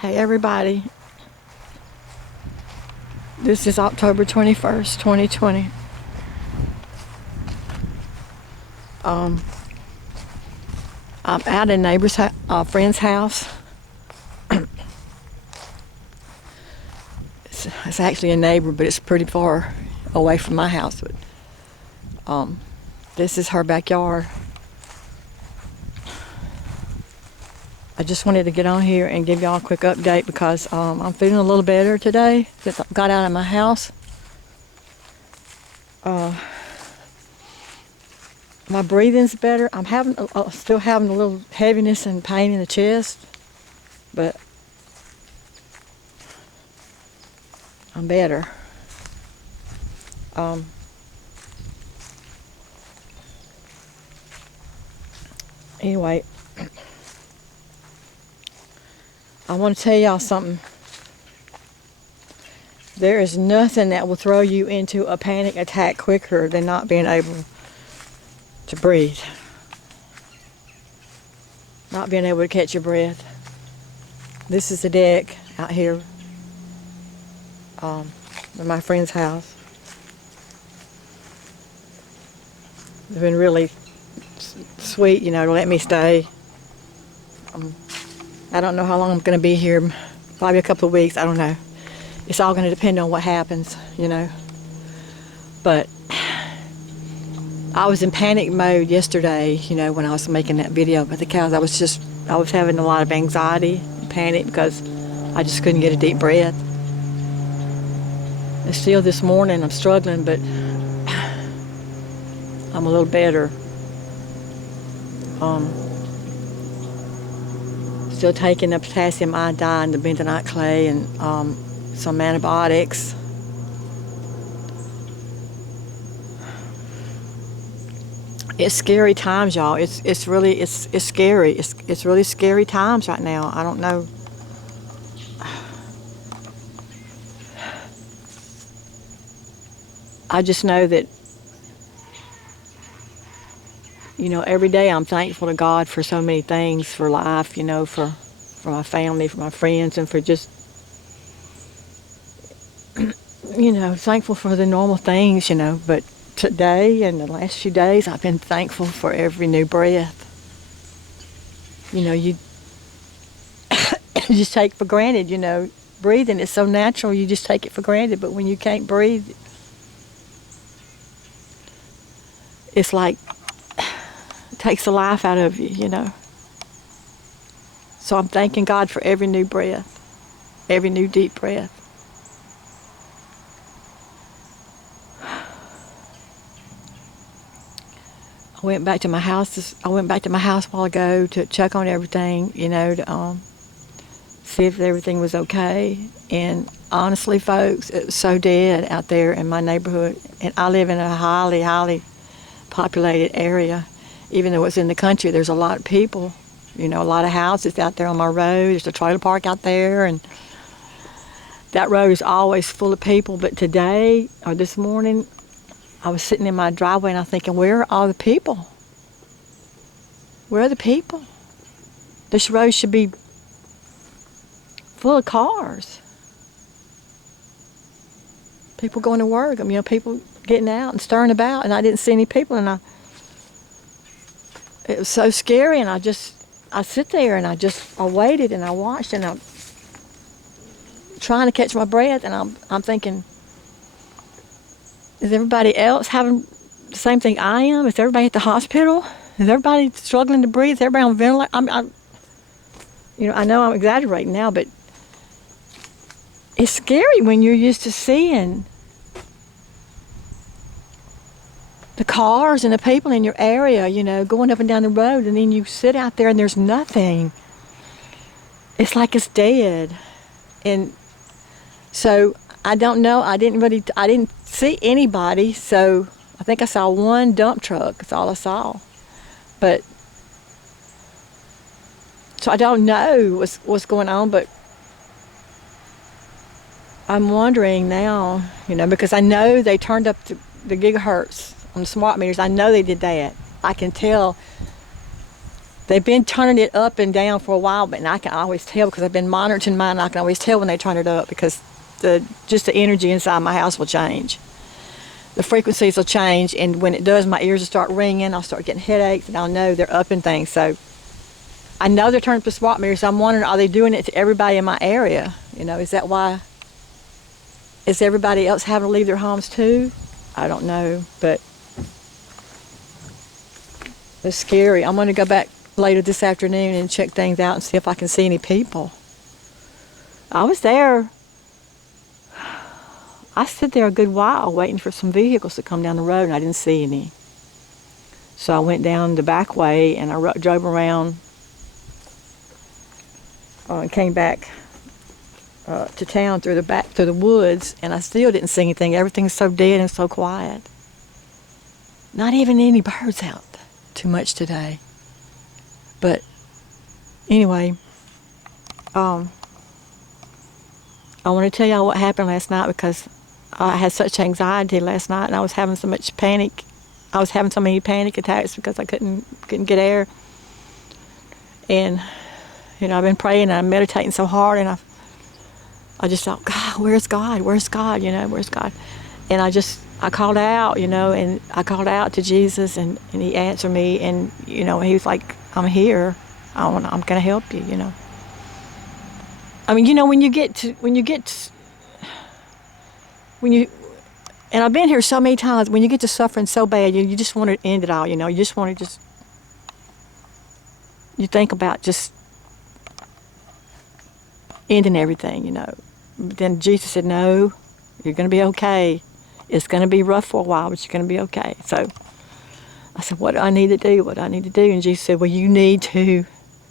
Hey everybody, this is October 21st, 2020. I'm at a neighbor's friend's house. It's actually a neighbor, but it's pretty far away from my house. But this is her backyard. I just wanted to get on here and give y'all a quick update because I'm feeling a little better today since I got out of my house. My breathing's better. I'm still having a little heaviness and pain in the chest, but I'm better. Anyway, I want to tell y'all something. There is nothing that will throw you into a panic attack quicker than not being able to breathe. Not being able to catch your breath. This is the deck out here in my friend's house. They've been really sweet, to let me stay. I don't know how long I'm going to be here. Probably a couple of weeks. I don't know. It's all going to depend on what happens, But I was in panic mode yesterday, when I was making that video about the cows. I was having a lot of anxiety, panic, because I just couldn't get a deep breath. And still this morning I'm struggling, but I'm a little better. Still taking the potassium iodine, the bentonite clay, and some antibiotics. It's scary times, y'all. It's scary. It's really scary times right now. I don't know. I just know that, every day I'm thankful to God for so many things, for life, for my family, for my friends, and for just, thankful for the normal things, but today and the last few days I've been thankful for every new breath. You just take for granted, breathing is so natural, you just take it for granted, but when you can't breathe, it's like it takes the life out of you, So I'm thanking God for every new breath, every new deep breath. I went back to my house a while ago to check on everything, to see if everything was okay. And honestly, folks, it was so dead out there in my neighborhood. And I live in a highly, highly populated area. Even though it's in the country, there's a lot of people, a lot of houses out there on my road. There's a trailer park out there, and that road is always full of people. But today, or this morning, I was sitting in my driveway and I'm thinking, where are all the people? Where are the people? This road should be full of cars. People going to work, people getting out and stirring about, and I didn't see any people, and it was so scary, and I sit there and I waited and I watched, and I'm trying to catch my breath, and I'm thinking, is everybody else having the same thing I am? Is everybody at the hospital? Is everybody struggling to breathe? Is everybody on ventilator? I know I'm exaggerating now, but it's scary when you're used to seeing the cars and the people in your area, going up and down the road, and then you sit out there and there's nothing. It's like it's dead. And so I don't know. I didn't see anybody, so I think I saw one dump truck. That's all I saw. But so I don't know what's going on, but I'm wondering now, because I know they turned up the gigahertz on the smart meters. I know they did that. I can tell They've been turning it up and down for a while, but I can always tell because I've been monitoring mine. I can always tell when they turn it up because just the energy inside my house will change. The frequencies will change, and when it does, my ears will start ringing. I'll start getting headaches, and I'll know they're upping things. So I know they're turning up the SWAT mirrors. I'm wondering, are they doing it to everybody in my area? You know, is that why? Is everybody else having to leave their homes too? I don't know, but it's scary. I'm going to go back later this afternoon and check things out and see if I can see any people. I was there. I stood there a good while waiting for some vehicles to come down the road, and I didn't see any. So I went down the back way, and I drove around and came back to town through the woods, and I still didn't see anything. Everything's so dead and so quiet. Not even any birds out too much today. But anyway, I want to tell y'all what happened last night because I had such anxiety last night, and I was having so much panic. I was having so many panic attacks because I couldn't get air. And you know, I've been praying and I'm meditating so hard, and I just thought, God, where's God? Where's God? You know, where's God? And I called out, you know, and I called out to Jesus, and he answered me, and you know, he was like, I'm here. I'm gonna help you, you know. I mean, you know, and I've been here so many times, when you get to suffering so bad, you just want to end it all, you know. You just want to you think about just ending everything, you know. But then Jesus said, no, you're going to be okay. It's going to be rough for a while, but you're going to be okay. So I said, what do I need to do? What do I need to do? And Jesus said, well, you need to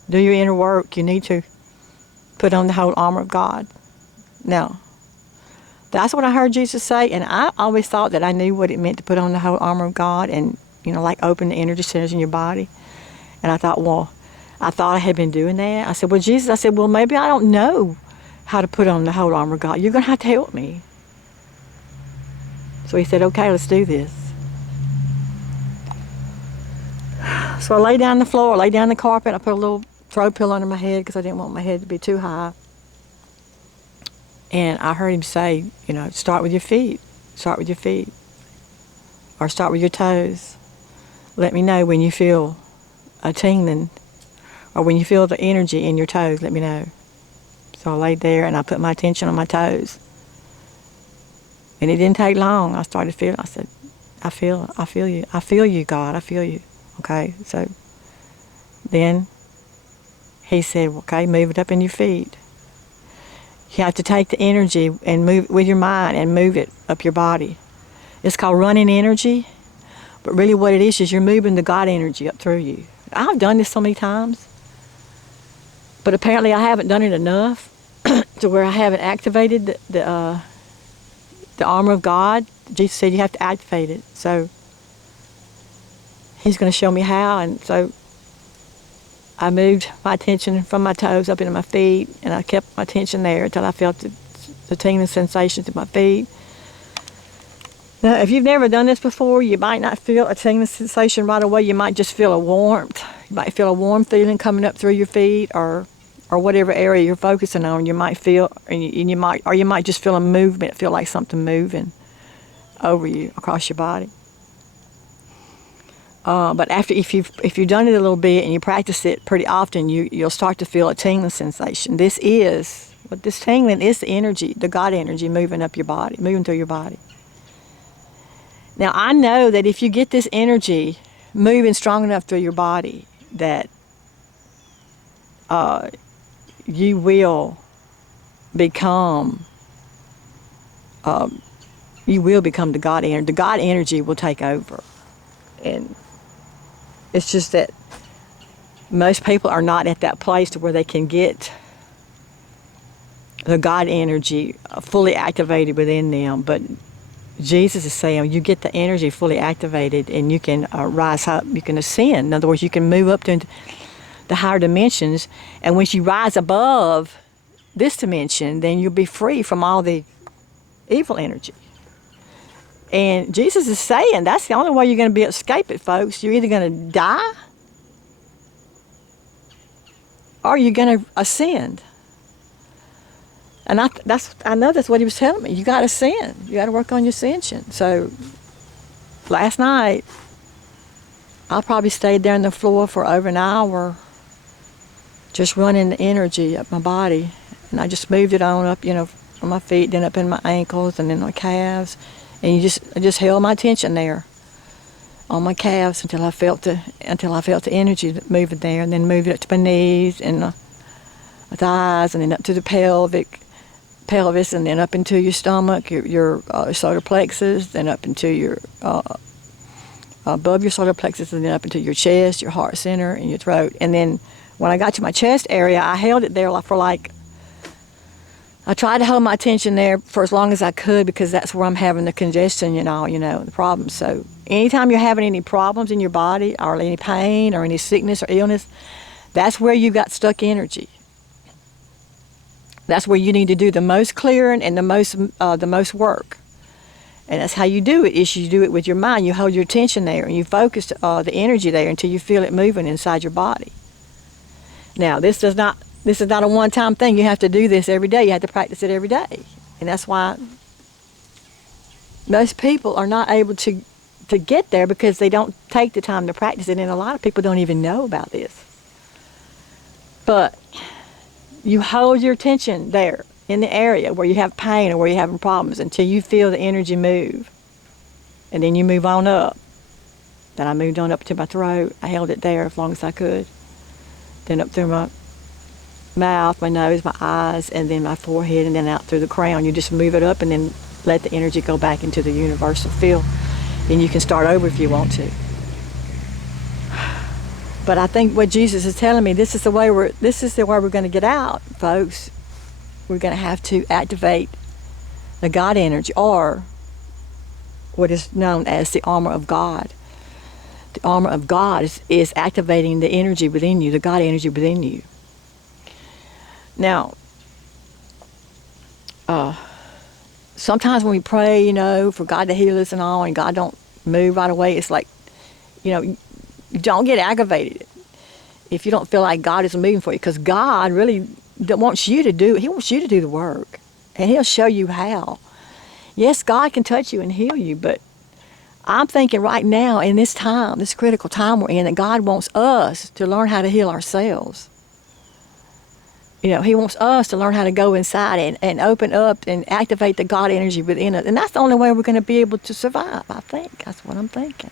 do your inner work. You need to put on the whole armor of God. Now, that's what I heard Jesus say, and I always thought that I knew what it meant to put on the whole armor of God and, you know, like open the energy centers in your body. And I thought, well, I thought I had been doing that. I said, well, Jesus, I said, well, maybe I don't know how to put on the whole armor of God. You're going to have to help me. So he said, okay, let's do this. So I lay down on the floor, lay down on the carpet. I put a little throw pillow under my head because I didn't want my head to be too high. And I heard him say, you know, start with your feet. Start with your feet. Or start with your toes. Let me know when you feel a tingling, or when you feel the energy in your toes, let me know. So I laid there and I put my attention on my toes. And it didn't take long. I started feeling, I said, I feel you. I feel you, God. I feel you. Okay, so then he said, okay, move it up in your feet. You have to take the energy and move it with your mind and move it up your body. It's called running energy, but really what it is you're moving the God energy up through you. I've done this so many times, but apparently I haven't done it enough to where I haven't activated the armor of God. Jesus said you have to activate it. So he's going to show me how, and so I moved my attention from my toes up into my feet, and I kept my attention there until I felt the tingling sensations in my feet. Now, if you've never done this before, you might not feel a tingling sensation right away. You might just feel a warmth. You might feel a warm feeling coming up through your feet, or whatever area you're focusing on. You might feel, and you might just feel a movement, feel like something moving over you across your body. But if you've done it a little bit and you practice it pretty often, you'll start to feel a tingling sensation. This tingling is the energy, the God energy moving up your body, moving through your body. Now I know that if you get this energy moving strong enough through your body, that you will become the God energy. The God energy will take over, and it's just that most people are not at that place to where they can get the God energy fully activated within them. But Jesus is saying you get the energy fully activated and you can rise up, you can ascend. In other words, you can move up to the higher dimensions, and once you rise above this dimension, then you'll be free from all the evil energy. And Jesus is saying that's the only way you're going to escape it, folks. You're either going to die are you going to ascend? And I know that's what he was telling me. You got to ascend. You got to work on your ascension. So last night, I probably stayed there on the floor for over an hour, just running the energy up my body. And I just moved it on up, from my feet, then up in my ankles, and then my calves. And I just held my attention there on my calves until I felt the energy moving there, and then moved it up to my knees and my thighs, and then up to the pelvis, and then up into your stomach, your solar plexus, then up into your above your solar plexus, and then up into your chest, your heart center, and your throat. And then when I got to my chest area, I held it there I tried to hold my attention there for as long as I could, because that's where I'm having the congestion and all, the problems. So anytime you're having any problems in your body, or any pain or any sickness or illness, that's where you got stuck energy. That's where you need to do the most clearing and the most work. And that's how you do it, is you do it with your mind. You hold your attention there, and you focus the energy there until you feel it moving inside your body. Now, this is not a one-time thing. You have to do this every day. You have to practice it every day. And that's why most people are not able to get there, because they don't take the time to practice it. And a lot of people don't even know about this. But you hold your attention there in the area where you have pain or where you're having problems until you feel the energy move. And then you move on up. Then I moved on up to my throat. I held it there as long as I could. Then up through my mouth, my nose, my eyes, and then my forehead, and then out through the crown. You just move it up and then let the energy go back into the universal field. Then you can start over if you want to. But I think what Jesus is telling me, this is the way we're going to get out, folks. We're going to have to activate the God energy, or what is known as the armor of God. The armor of God is activating the energy within you, the God energy within you. Now, sometimes when we pray, for God to heal us and all, and God don't move right away, it's like, you don't get aggravated if you don't feel like God is moving for you, because God really wants you to do the work, and He'll show you how. Yes, God can touch you and heal you, but I'm thinking right now in this time, this critical time we're in, that God wants us to learn how to heal ourselves. He wants us to learn how to go inside and open up and activate the God energy within us. And that's the only way we're going to be able to survive, I think. That's what I'm thinking.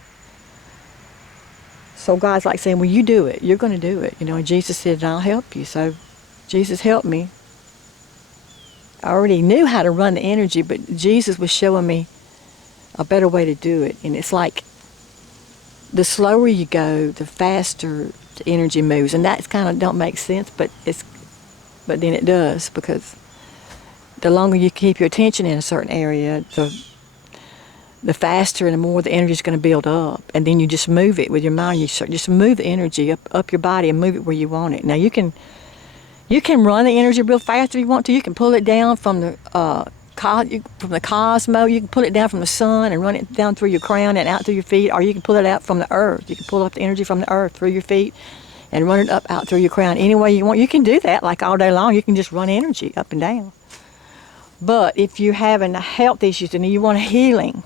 So God's like saying, well, you do it. You're going to do it. And Jesus said, I'll help you. So Jesus helped me. I already knew how to run the energy, but Jesus was showing me a better way to do it. And it's like the slower you go, the faster the energy moves. And that's kind of don't make sense, but then it does, because the longer you keep your attention in a certain area, the faster and the more the energy is going to build up. And then you just move it with your mind. You just move the energy up your body and move it where you want it. Now you can run the energy real fast if you want to. You can pull it down from the cosmos. You can pull it down from the sun and run it down through your crown and out through your feet, or you can pull it out from the earth. You can pull up the energy from the earth through your feet and run it up out through your crown any way you want. You can do that like all day long. You can just run energy up and down. But if you're having health issues and you want healing,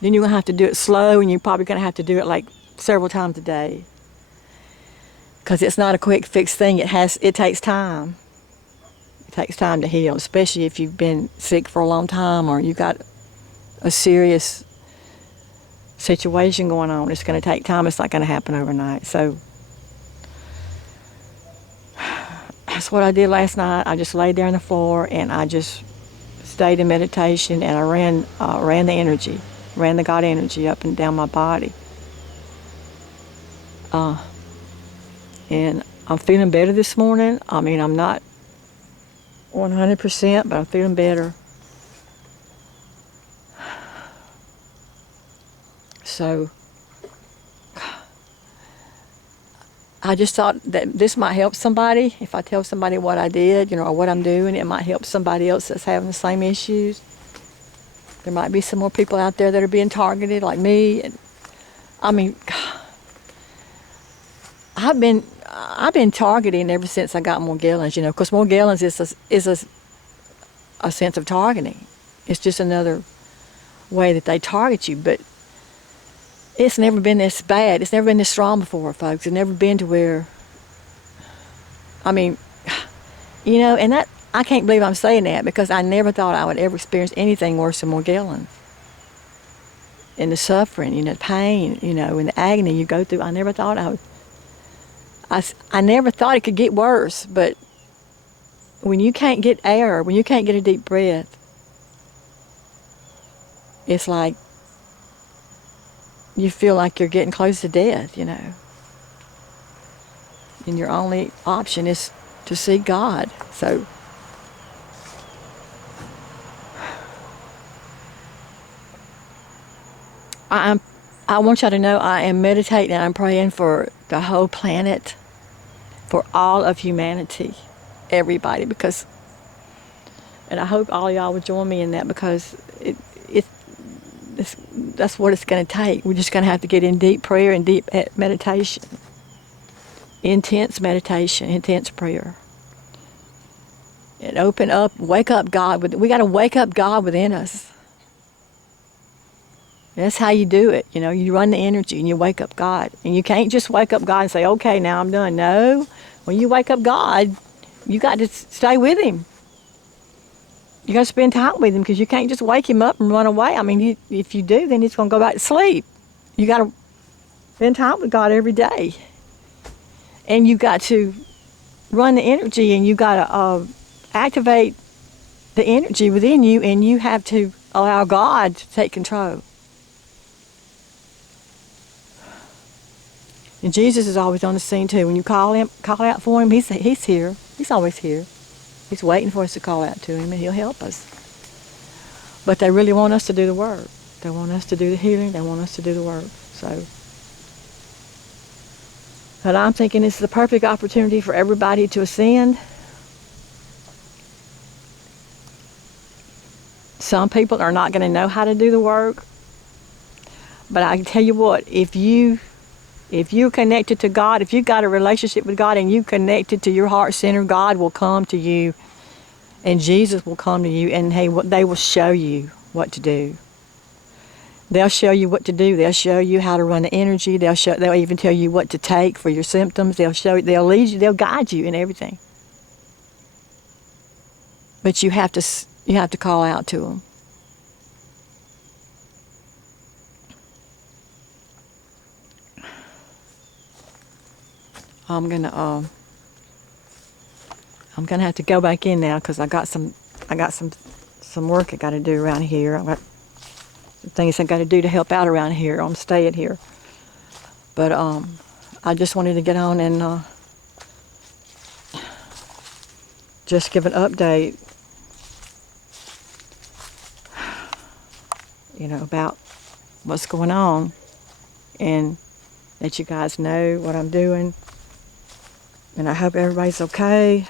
then you're going to have to do it slow, and you're probably going to have to do it like several times a day, because it's not a quick fix thing. It takes time. It takes time to heal, especially if you've been sick for a long time or you've got a serious situation going on. It's going to take time. It's not going to happen overnight. So that's what I did last night. I just laid there on the floor, and I just stayed in meditation, and I ran the energy, ran the God energy up and down my body. And I'm feeling better this morning. I mean, I'm not 100%, but I'm feeling better. So I just thought that this might help somebody. If I tell somebody what I did, or what I'm doing, it might help somebody else that's having the same issues. There might be some more people out there that are being targeted like me. And I mean, I've been targeting ever since I got Morgellons, because Morgellons is a sense of targeting. It's just another way that they target you, but it's never been this bad. It's never been this strong before, folks. It's never been to where, I mean, and that, I can't believe I'm saying that, because I never thought I would ever experience anything worse than Morgellons. And the suffering, the pain, and the agony you go through. I never thought I never thought it could get worse, but when you can't get air, when you can't get a deep breath, it's like you feel like you're getting close to death, And your only option is to see God. So I want y'all to know I am meditating and I'm praying for the whole planet, for all of humanity, everybody, and I hope all y'all will join me in that, because that's what it's going to take. We're just going to have to get in deep prayer and deep meditation, intense meditation, intense prayer, and wake up God. We got to wake up God within us. That's how you do it. You run the energy and you wake up God. And you can't just wake up God and say, okay, now I'm done. No. When you wake up God, you got to stay with Him. You got to spend time with Him, because you can't just wake Him up and run away. I mean, if you do, then He's going to go back to sleep. You got to spend time with God every day. And you got to run the energy, and you got to activate the energy within you, and you have to allow God to take control. And Jesus is always on the scene too. When you call out for Him, He's here. He's always here. He's waiting for us to call out to Him, and He'll help us. But they really want us to do the work. They want us to do the healing. They want us to do the work. But I'm thinking this is the perfect opportunity for everybody to ascend. Some people are not going to know how to do the work. But I can tell you what, if you're connected to God, if you've got a relationship with God and you connected to your heart center, God will come to you, and Jesus will come to you, and they will show you what to do. They'll show you what to do. They'll show you how to run the energy. They'll even tell you what to take for your symptoms. They'll lead you. They'll guide you in everything. But you have to call out to them. I'm gonna have to go back in now, because I got some work I got to do around here. I got some things I got to do to help out around here. I'm staying here, but I just wanted to get on and just give an update, about what's going on, and let you guys know what I'm doing. And I hope everybody's okay.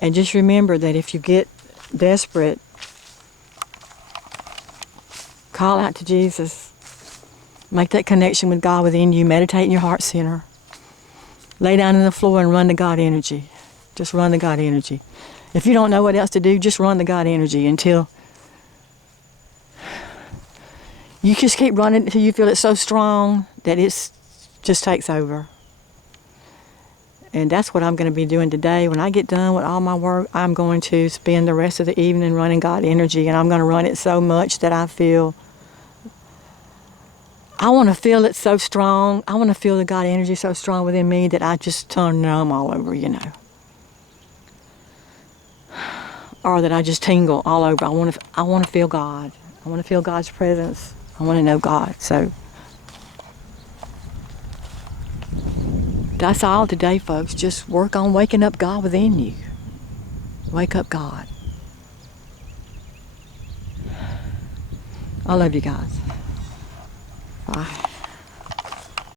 And just remember that if you get desperate, call out to Jesus. Make that connection with God within you. Meditate in your heart center. Lay down on the floor and run the God energy. Just run the God energy. If you don't know what else to do, just run the God energy until you just keep running until you feel it so strong that it's just takes over. And that's what I'm going to be doing today. When I get done with all my work, I'm going to spend the rest of the evening running God energy, and I'm going to run it so much that I want to feel it so strong. I want to feel the God energy so strong within me that I just turn numb all over, or that I just tingle all over. I want to feel God. I want to feel God's presence. I want to know God. So that's all today, folks. Just work on waking up God within you. Wake up God. I love you guys. Bye.